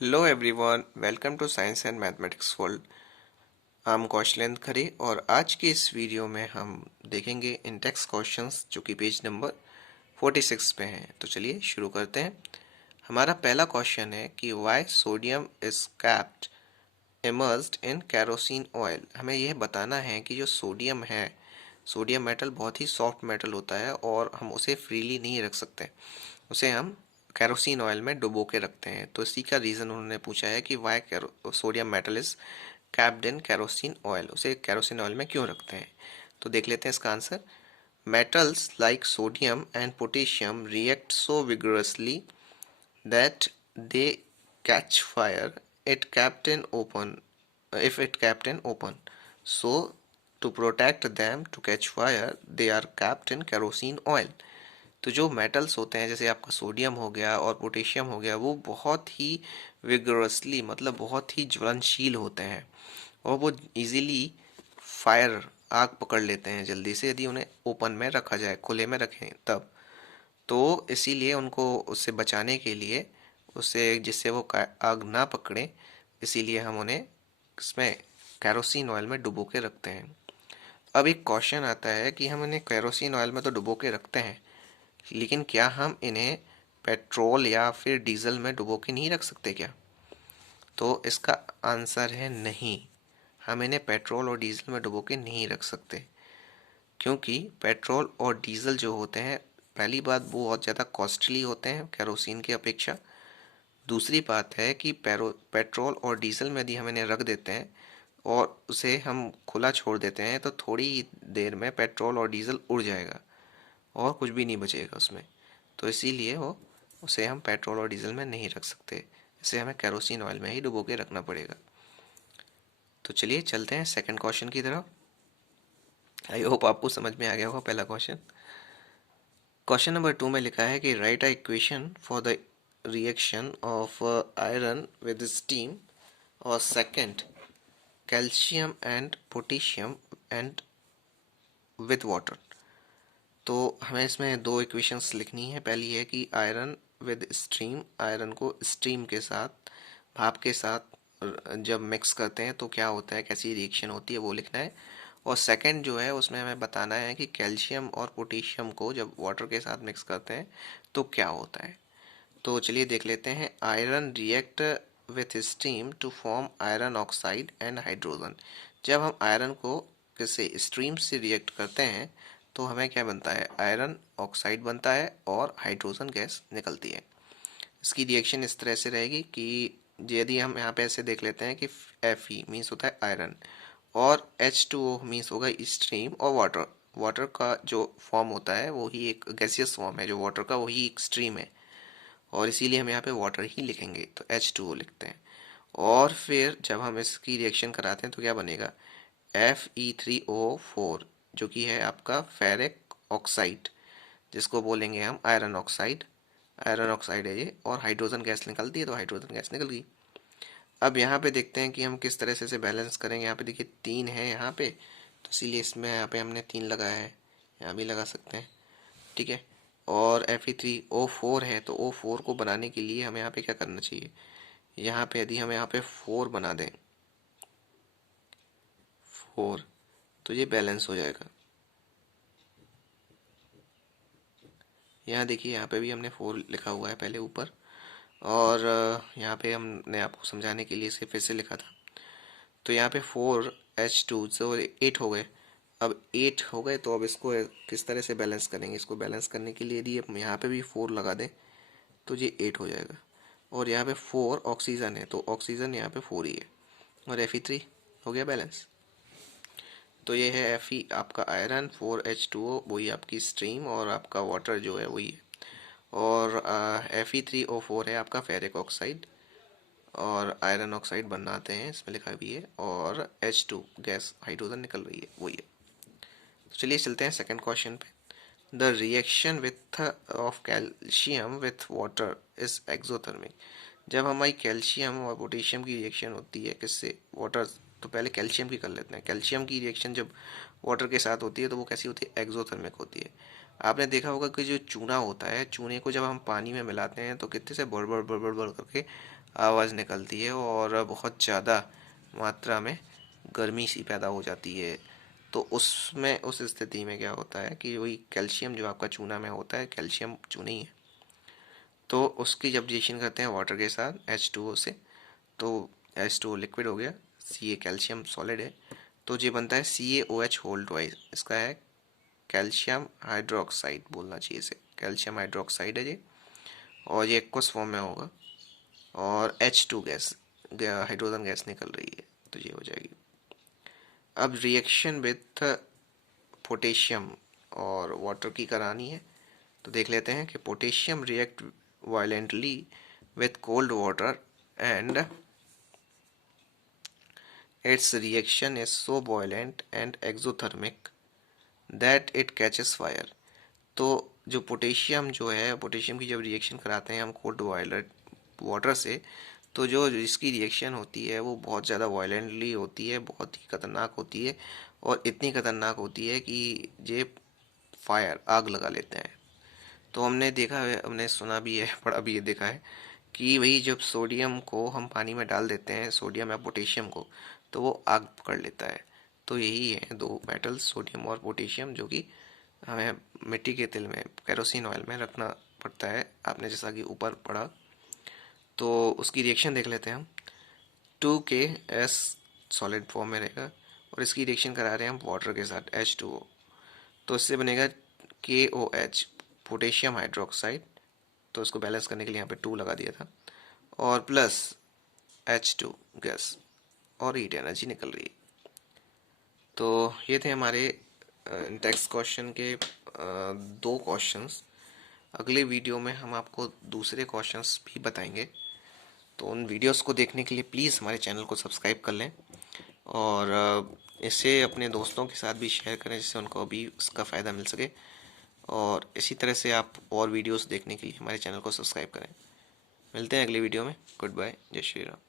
Hello everyone, welcome to science and mathematics world. I am Kaushlendra Khare और आज के इस वीडियो में हम देखेंगे इंडेक्स क्वेश्चंस जो कि पेज नंबर 46 पे हैं। तो चलिए शुरू करते हैं। हमारा पहला क्वेश्चन है कि why sodium is capped immersed in kerosene oil. हमें यह बताना है कि जो सोडियम है, सोडियम मेटल बहुत ही सॉफ्ट मेटल होता है और हम उसे फ्रीली नहीं रख सकते, उसे हम कैरोसिन ऑयल में डुबो के रखते हैं। तो इसी का रीज़न उन्होंने पूछा है कि why sodium metal is capped in kerosene oil, उसे कैरोसिन ऑयल में क्यों रखते हैं। तो देख लेते हैं इसका answer. Metals like sodium and potassium react so vigorously that they catch fire it kept in open if it kept in open, so to protect them to catch fire they are kept in kerosene oil। तो जो metals होते हैं जैसे आपका sodium हो गया और potassium हो गया, वो बहुत ही विगरसली मतलब बहुत ही ज्वलनशील होते हैं और वो इजीली फायर आग पकड़ लेते हैं जल्दी से यदि उन्हें ओपन में रखा जाए, खुले में रखें तब। तो इसीलिए उनको उससे बचाने के लिए, उससे जिससे वो आग ना पकड़े, इसीलिए हम उन्हें इसमें कैरोसिन ऑयल में डुबो के रखते हैं। अब एक क्वेश्चन आता है कि हम इन्हें कैरोसिन ऑयल में तो डुबो के रखते हैं, लेकिन क्या हम इन्हें पेट्रोल या फिर डीजल में डुबो के नहीं रख सकते क्या? तो इसका आंसर है नहीं, हम इन्हें पेट्रोल और डीजल में डुबो के नहीं रख सकते, क्योंकि पेट्रोल और डीजल जो होते हैं, पहली बात वो बहुत ज़्यादा कॉस्टली होते हैं कैरोसिन की अपेक्षा। दूसरी बात है कि पेट्रोल और डीजल में यदि हम इन्हें रख देते हैं और उसे हम खुला छोड़ देते हैं तो थोड़ी ही देर में पेट्रोल और डीजल उड़ जाएगा और कुछ भी नहीं बचेगा उसमें। तो इसीलिए वो उसे हम पेट्रोल और डीजल में नहीं रख सकते, इसे हमें कैरोसिन ऑयल में ही डुबो के रखना पड़ेगा। तो चलिए चलते हैं सेकंड क्वेश्चन की तरफ। आई होप आपको समझ में आ गया होगा पहला क्वेश्चन। क्वेश्चन नंबर 2 में लिखा है कि write a equation for the reaction of iron with steam और second calcium and potassium and with water. तो हमें इसमें दो इक्वेशंस लिखनी है। पहली है कि आयरन विद स्ट्रीम, आयरन को स्ट्रीम के साथ, भाप के साथ जब मिक्स करते हैं तो क्या होता है, कैसी रिएक्शन होती है, वो लिखना है। और सेकंड जो है उसमें हमें बताना है कि कैल्शियम और पोटेशियम को जब वाटर के साथ मिक्स करते हैं तो क्या होता है। तो चलिए देख लेते हैं। Iron react with steam to form iron oxide and hydrogen. जब हम आयरन को किसी स्ट्रीम से रिएक्ट करते हैं तो हमें क्या बनता है, आयरन ऑक्साइड बनता है और हाइड्रोजन गैस निकलती है। इसकी रिएक्शन इस तरह से रहेगी कि यदि हम यहाँ पे ऐसे देख लेते हैं कि Fe मीन्स होता है आयरन और H2O मीन्स होगा स्ट्रीम और वाटर। वाटर का जो फॉर्म होता है वो ही एक गैसियस फॉर्म है जो वाटर का, वही एक स्ट्रीम है और इसीलिए हम यहाँ पे वाटर ही लिखेंगे, तो H2O लिखते हैं। और फिर जब हम इसकी रिएक्शन कराते हैं तो क्या बनेगा, Fe3O4 जो कि है आपका फेरिक ऑक्साइड, जिसको बोलेंगे हम आयरन ऑक्साइड। आयरन ऑक्साइड है ये और हाइड्रोजन गैस निकलती है तो हाइड्रोजन गैस निकल गई। अब यहाँ पे देखते हैं कि हम किस तरह से इसे बैलेंस करेंगे। यहाँ पे देखिए 3 है यहाँ पे, तो इसीलिए इसमें यहाँ पे हमने 3 लगाया है, यहाँ भी लगा सकते हैं, ठीक है। और Fe3O4 है तो O4 को बनाने के लिए हमें यहाँ पे क्या करना चाहिए, यहाँ पे यदि हम यहाँ पे 4 बना दें, 4, तो ये बैलेंस हो जाएगा। यहाँ देखिए यहाँ पे भी हमने 4 लिखा हुआ है पहले ऊपर, और यहाँ पे हमने आपको समझाने के लिए इसे फिर से लिखा था। तो यहाँ पे 4H2 से 8 हो गए। अब 8 हो गए तो अब इसको किस तरह से बैलेंस करेंगे, इसको बैलेंस करने के लिए यदि हम यहाँ पे भी 4 लगा दें तो ये 8 हो जाएगा। और यहाँ पे 4 ऑक्सीजन है तो ऑक्सीजन यहाँ पे 4 ही है और Fe3 हो गया बैलेंस। तो ये है Fe आपका आयरन, 4H2O वही आपकी स्ट्रीम और आपका वाटर जो है वही है। और Fe3O4 है आपका फेरिक ऑक्साइड और आयरन ऑक्साइड बनाते हैं, इसमें लिखा भी है, और H2 गैस हाइड्रोजन निकल रही है वही है। तो चलिए चलते हैं सेकंड क्वेश्चन पे। The reaction width of calcium with water is exothermic. जब हमारी कैल्शियम और पोटेशियम की रिएक्शन होती है किससे, वाटर, तो पहले कैल्शियम की कर लेते हैं। कैल्शियम की रिएक्शन जब वाटर के साथ होती है तो वो कैसी होती है, एक्सोथर्मिक होती है। आपने देखा होगा कि जो चूना होता है, चूने को जब हम पानी में मिलाते हैं तो कितने से बड़ बड़ बड़ बड़ बड़ करके आवाज़ निकलती है और बहुत ज़्यादा मात्रा में गर्मी सी पैदा हो जाती है। तो उसमें उस स्थिति में क्या होता है कि वही कैल्शियम जो आपका चूना में होता है, कैल्शियम चूना ही है, तो उसकी जब रिएक्शन करते हैं वाटर के साथ H2O से, तो H2O लिक्विड हो गया, Ca कैल्शियम सॉलिड है, तो ये बनता है CaOH होल ट्वाइस। इसका है कैल्शियम हाइड्रोक्साइड बोलना चाहिए इसे, कैल्शियम हाइड्रोक्साइड है ये, और ये एक्वस फॉर्म में होगा और H2 गैस, हाइड्रोजन गैस निकल रही है, तो ये हो जाएगी। अब रिएक्शन विथ पोटेशियम और वाटर की करानी है, तो देख लेते हैं कि potassium react violently with cold water and its reaction is so buoyant and exothermic that it catches fire। तो जो पोटेशियम जो है, पोटेशियम की जब रिएक्शन कराते हैं हम कोल्ड वायलेंट वाटर से, तो जो इसकी रिएक्शन होती है वो बहुत ज़्यादा वायलेंटली होती है, बहुत ही खतरनाक होती है, और इतनी खतरनाक होती है कि ये फायर आग लगा लेते हैं। तो हमने देखा है, हमने सुना भी है, पढ़ा भी है, देखा है कि वही जब सोडियम को हम पानी में डाल देते हैं, सोडियम या पोटेशियम को, तो वो आग पकड़ लेता है। तो यही है दो मेटल्स, सोडियम और पोटेशियम, जो कि हमें मिट्टी के तेल में, केरोसिन ऑयल में रखना पड़ता है, आपने जैसा कि ऊपर पढ़ा। तो उसकी रिएक्शन देख लेते हैं हम। 2K सॉलिड फॉर्म में रहेगा और इसकी रिएक्शन करा रहे हैं हम वाटर के साथ H2O, तो इससे बनेगा KOH पोटेशियम हाइड्रोक्साइड, तो इसको बैलेंस करने के लिए यहाँ पे 2 लगा दिया था, और प्लस H2 गैस, और हीट एनर्जी निकल रही है। तो ये थे हमारे टेक्स्ट क्वेश्चन के दो क्वेश्चंस। अगले वीडियो में हम आपको दूसरे क्वेश्चंस भी बताएंगे, तो उन वीडियोस को देखने के लिए प्लीज़ हमारे चैनल को सब्सक्राइब कर लें, और इसे अपने दोस्तों के साथ भी शेयर करें जिससे उनको भी उसका फ़ायदा मिल सके। और इसी तरह से आप और वीडियोस देखने के लिए हमारे चैनल को सब्सक्राइब करें। मिलते हैं अगले वीडियो में। गुड बाय, जय श्री राम।